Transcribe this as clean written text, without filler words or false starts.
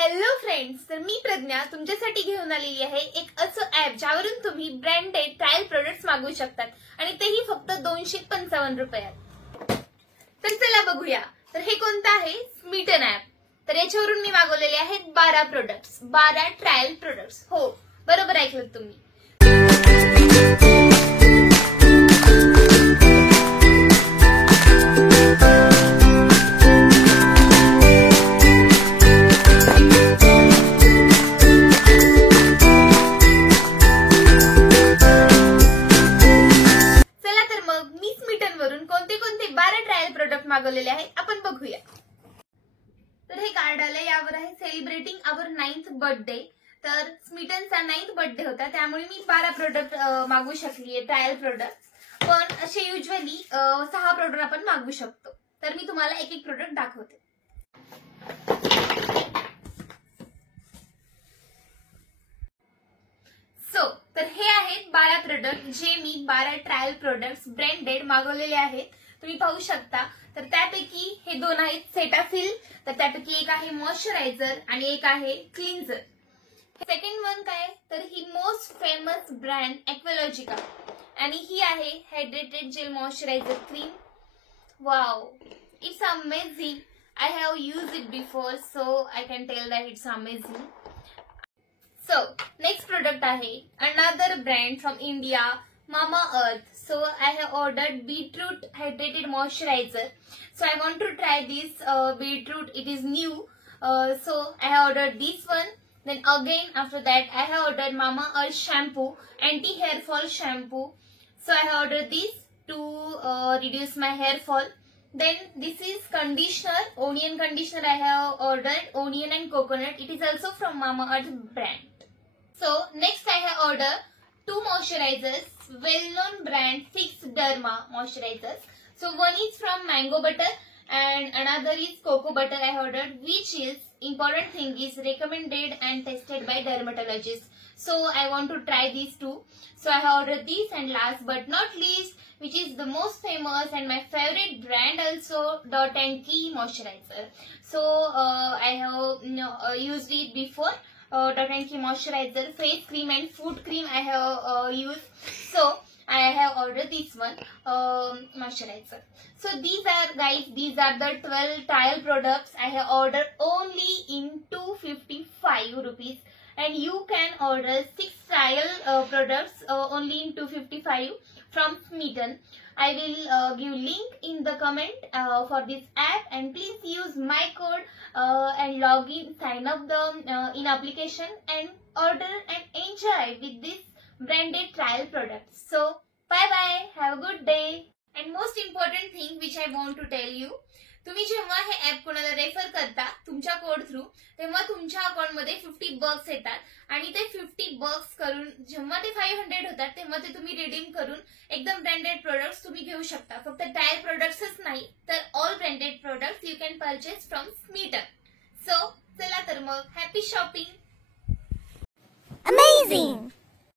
Hello friends, तर मी प्रज्ञा तुमच्यासाठी घेऊन आलेली आहे एक असं ऍप ज्यावरून तुम्ही ब्रँडेड ट्रायल प्रोडक्ट्स मागवू शकतात आणि तेही फक्त 255 रुपयात. तर चला बघूया. तर हे कोणतं आहे? Smitten app. तर याच्यावरून मी मागवलेले आहेत 12 प्रोडक्ट्स, 12 ट्रायल प्रोडक्ट्स. हो, बरोबर ऐकलं तुम्ही. कोणते कोणते 12 ट्रायल प्रोडक्ट मागवलेले आहेत आपण बघूया. तर हे कार्ड आलं, यावर आहे सेलिब्रेटिंग आवर 9th बर्थडे. तर स्मिटनचा 9th बर्थडे होता, त्यामुळे मी 12 प्रोडक्ट मागवू शकली ट्रायल प्रोडक्ट. पण असे युजली 6 प्रोडक्ट आपण मागवू शकतो. तर मी तुम्हाला एक एक प्रोडक्ट दाखवते. तर हे आहेत 12 प्रोडक्ट जे मी 12 ट्रायल प्रोडक्ट्स ब्रँडेड मागवलेले आहेत. तुम्ही पाहू शकता. तर त्यापैकी हे 2 आहेत सेटाफिल, तर त्यापैकी एक आहे मॉइश्चरायझर आणि एक आहे क्लिन्झर. सेकंड वन काय, तर ही मोस्ट फेमस ब्रँड एक्वालॉजिका आणि ही आहे hydrated gel moisturiser cream. Wow, it's amazing. I have used it before, so I can tell that it's amazing. So, next product आहे another brand from India, Mamaearth. So, I have ordered beetroot hydrated moisturizer. So, I want to try this beetroot. It is new. So, I have ordered this one. Then again, after that, I have ordered Mamaearth shampoo, anti-hair fall shampoo. So, I have ordered this to reduce my hair fall. Then this is conditioner, onion conditioner. I have ordered onion and coconut. It is also from Mamaearth brand. So next I have ordered 2 moisturizers, well-known brand Fix Derma moisturizers. So one is from Mango Butter and another is Cocoa Butter I have ordered, which is important thing is recommended and tested by dermatologists. So I want to try these two. So I have ordered these, and last but not least, which is the most famous and my favorite brand also, Dot and Key moisturizer. So I have used it before. Dot and Key moisturizer, face cream and foot cream I have used. So I have ordered this one moisturizer. So these are guys, these are the 12 trial products I have ordered only in 255 rupees. And you can order 6 trial products only in 255 from Smeaton. I will give link in the comment for this app, and please use my code and log in, sign up the in application and order and enjoy with this branded trial products. So bye bye, have a good day. And most important thing which I want to tell you, तुम्ही जेव्हा हे ऍप कोणाला रेफर करता तुमच्या code through, तेव्हा तुमच्या अकाउंट मध्ये 50 बक्स येतात आणि ते 50 बक्स करून जेव्हा ते 500 होतात तेव्हा ते तुम्ही रिडीम करून एकदम ब्रँडेड प्रोडक्ट्स तुम्ही घेऊ शकता. फक्त ट्रायल प्रोडक्ट्सच नाही तर all branded products you can purchase from Smitten. So चला तर मग हॅपी शॉपिंग. Amazing!